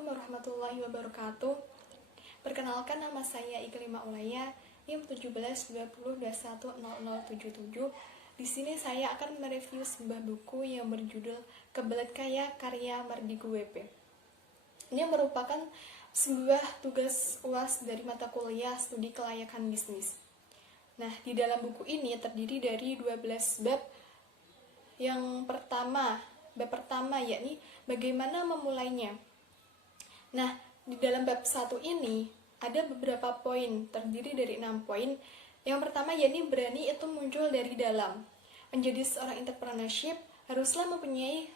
Assalamualaikum warahmatullahi wabarakatuh. Perkenalkan, nama saya Iklima Ulaya, NIM 1720210077. Di sini saya akan mereview sebuah buku yang berjudul Kebelet Kaya karya Mardigu WP. Ini merupakan sebuah tugas UAS dari mata kuliah studi kelayakan bisnis. Nah, di dalam buku ini terdiri dari 12 bab. Yang bab pertama yakni bagaimana memulainya. Nah, di dalam bab 1 ini ada beberapa poin, terdiri dari 6 poin. Yang pertama yakni berani itu muncul dari dalam. Menjadi seorang entrepreneurship haruslah mempunyai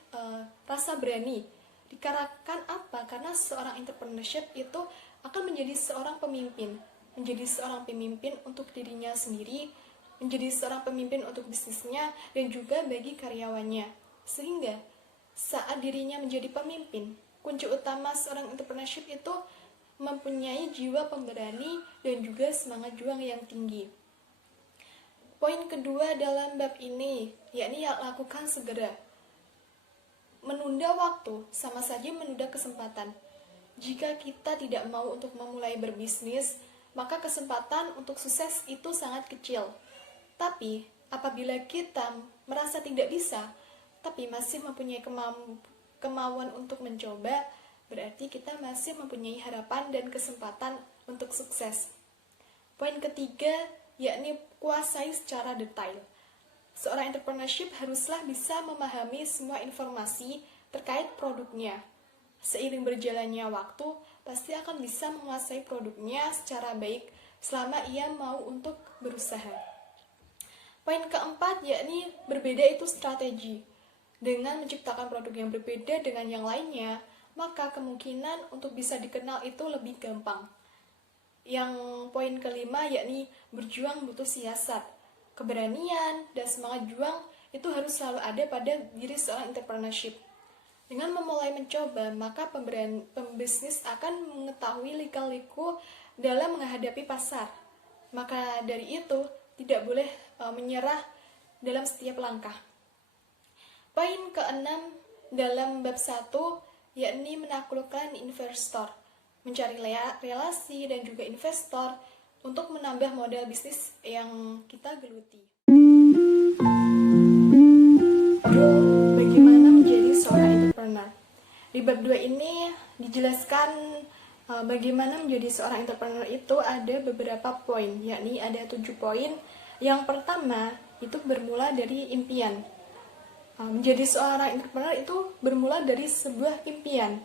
rasa berani. Dikarenakan apa? Karena seorang entrepreneurship itu akan menjadi seorang pemimpin. Menjadi seorang pemimpin untuk dirinya sendiri, menjadi seorang pemimpin untuk bisnisnya, dan juga bagi karyawannya. Sehingga saat dirinya menjadi pemimpin, kunci utama seorang entrepreneurship itu mempunyai jiwa pemberani dan juga semangat juang yang tinggi. Poin kedua dalam bab ini, yakni lakukan segera. Menunda waktu sama saja menunda kesempatan. Jika kita tidak mau untuk memulai berbisnis, maka kesempatan untuk sukses itu sangat kecil. Tapi, apabila kita merasa tidak bisa, tapi masih mempunyai kemauan untuk mencoba, berarti kita masih mempunyai harapan dan kesempatan untuk sukses. Poin ketiga, yakni kuasai secara detail. Seorang entrepreneurship haruslah bisa memahami semua informasi terkait produknya. Seiring berjalannya waktu, pasti akan bisa menguasai produknya secara baik selama ia mau untuk berusaha. Poin keempat, yakni berbeda itu strategi. Dengan menciptakan produk yang berbeda dengan yang lainnya, maka kemungkinan untuk bisa dikenal itu lebih gampang. Yang poin kelima, yakni berjuang butuh siasat. Keberanian dan semangat juang itu harus selalu ada pada diri seorang entrepreneurship. Dengan memulai mencoba, maka pembisnis akan mengetahui lika-liku dalam menghadapi pasar. Maka dari itu, tidak boleh menyerah dalam setiap langkah. Poin keenam dalam bab 1, yakni menaklukkan investor. Mencari relasi dan juga investor untuk menambah modal bisnis yang kita geluti. Bagaimana menjadi seorang entrepreneur? Di bab 2 ini dijelaskan bagaimana menjadi seorang entrepreneur itu ada beberapa poin, yakni ada 7 poin. Yang pertama itu bermula dari impian. Menjadi seorang entrepreneur itu bermula dari sebuah impian.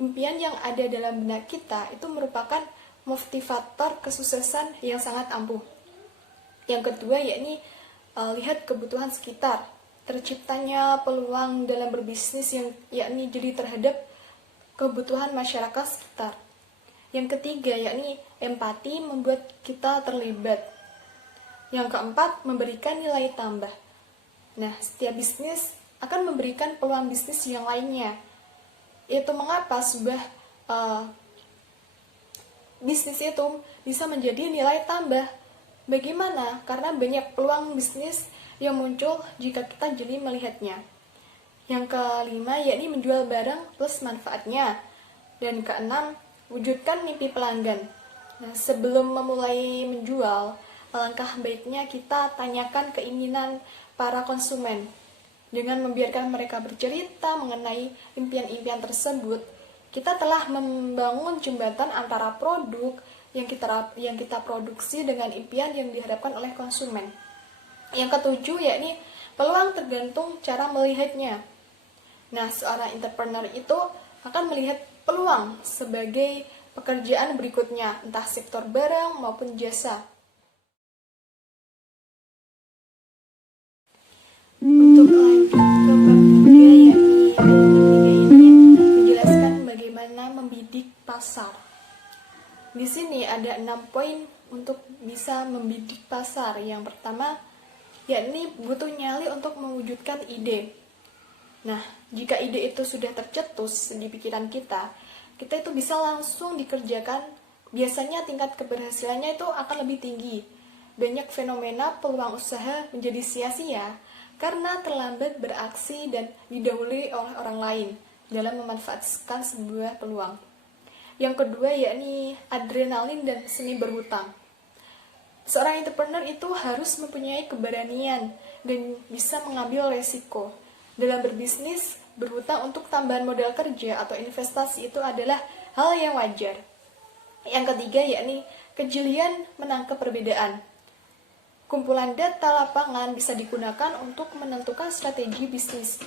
Impian yang ada dalam benak kita itu merupakan motivator kesuksesan yang sangat ampuh. Yang kedua yakni lihat kebutuhan sekitar. Terciptanya peluang dalam berbisnis yang yakni jadi terhadap kebutuhan masyarakat sekitar. Yang ketiga yakni empati membuat kita terlibat. Yang keempat, memberikan nilai tambah. Nah, setiap bisnis akan memberikan peluang bisnis yang lainnya. Itu mengapa sebuah bisnis itu bisa menjadi nilai tambah. Bagaimana? Karena banyak peluang bisnis yang muncul jika kita jeli melihatnya. Yang kelima, yakni menjual barang plus manfaatnya. Dan keenam, wujudkan mimpi pelanggan. Nah, sebelum memulai menjual, alangkah baiknya kita tanyakan keinginan para konsumen. Dengan membiarkan mereka bercerita mengenai impian-impian tersebut, kita telah membangun jembatan antara produk yang kita produksi dengan impian yang diharapkan oleh konsumen. Yang ketujuh, yakni peluang tergantung cara melihatnya. Nah, seorang entrepreneur itu akan melihat peluang sebagai pekerjaan berikutnya, entah sektor barang maupun jasa. Untuk lanjut ke bab 3, yakni bab 3 ini menjelaskan bagaimana membidik pasar. Di sini ada 6 poin untuk bisa membidik pasar. Yang pertama, yakni butuh nyali untuk mewujudkan ide. Nah, jika ide itu sudah tercetus di pikiran kita itu bisa langsung dikerjakan. Biasanya tingkat keberhasilannya itu akan lebih tinggi. Banyak fenomena peluang usaha menjadi sia-sia karena terlambat beraksi dan didahului oleh orang lain dalam memanfaatkan sebuah peluang. Yang kedua yakni adrenalin dan seni berhutang. Seorang entrepreneur itu harus mempunyai keberanian dan bisa mengambil resiko. Dalam berbisnis, berhutang untuk tambahan modal kerja atau investasi itu adalah hal yang wajar. Yang ketiga yakni kejelian menangkap perbedaan. Kumpulan data lapangan bisa digunakan untuk menentukan strategi bisnis.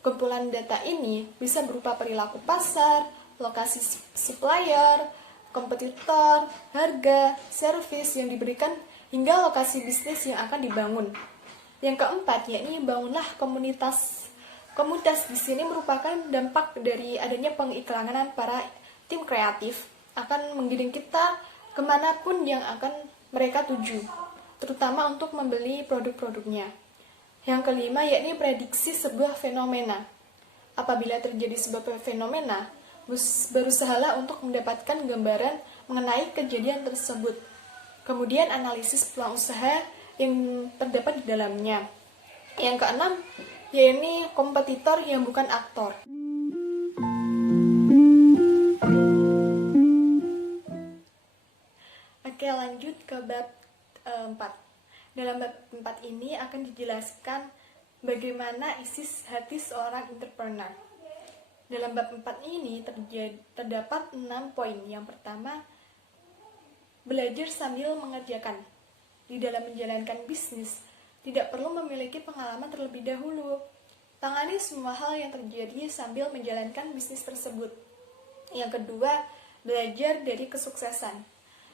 Kumpulan data ini bisa berupa perilaku pasar, lokasi supplier, kompetitor, harga, servis yang diberikan hingga lokasi bisnis yang akan dibangun. Yang keempat yakni bangunlah komunitas. Komunitas di sini merupakan dampak dari adanya pengiklanan para tim kreatif akan menggiring kita kemanapun yang akan mereka tuju, terutama untuk membeli produk-produknya. Yang kelima yakni prediksi sebuah fenomena. Apabila terjadi sebuah fenomena, berusahalah untuk mendapatkan gambaran mengenai kejadian tersebut. Kemudian analisis peluang usaha yang terdapat di dalamnya. Yang keenam yakni kompetitor yang bukan aktor. Oke, lanjut ke bab 4. Dalam bab 4 ini akan dijelaskan bagaimana isi hati seorang entrepreneur. Dalam bab 4 ini terdapat 6 poin. Yang pertama, belajar sambil mengerjakan. Di dalam menjalankan bisnis, tidak perlu memiliki pengalaman terlebih dahulu. Tangani semua hal yang terjadi sambil menjalankan bisnis tersebut. Yang kedua, belajar dari kesuksesan.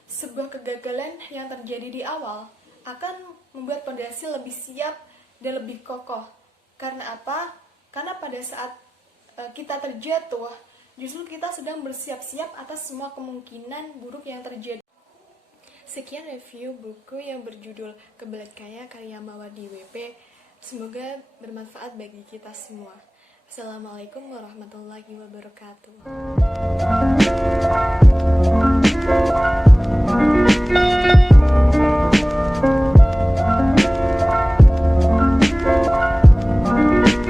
Sebuah kegagalan yang terjadi di awal akan membuat fondasi lebih siap dan lebih kokoh. Karena apa? Karena pada saat kita terjatuh, justru kita sedang bersiap-siap atas semua kemungkinan buruk yang terjadi. Sekian review buku yang berjudul Kebelet Kaya karya Mawardi WP. Semoga bermanfaat bagi kita semua. Assalamualaikum warahmatullahi wabarakatuh.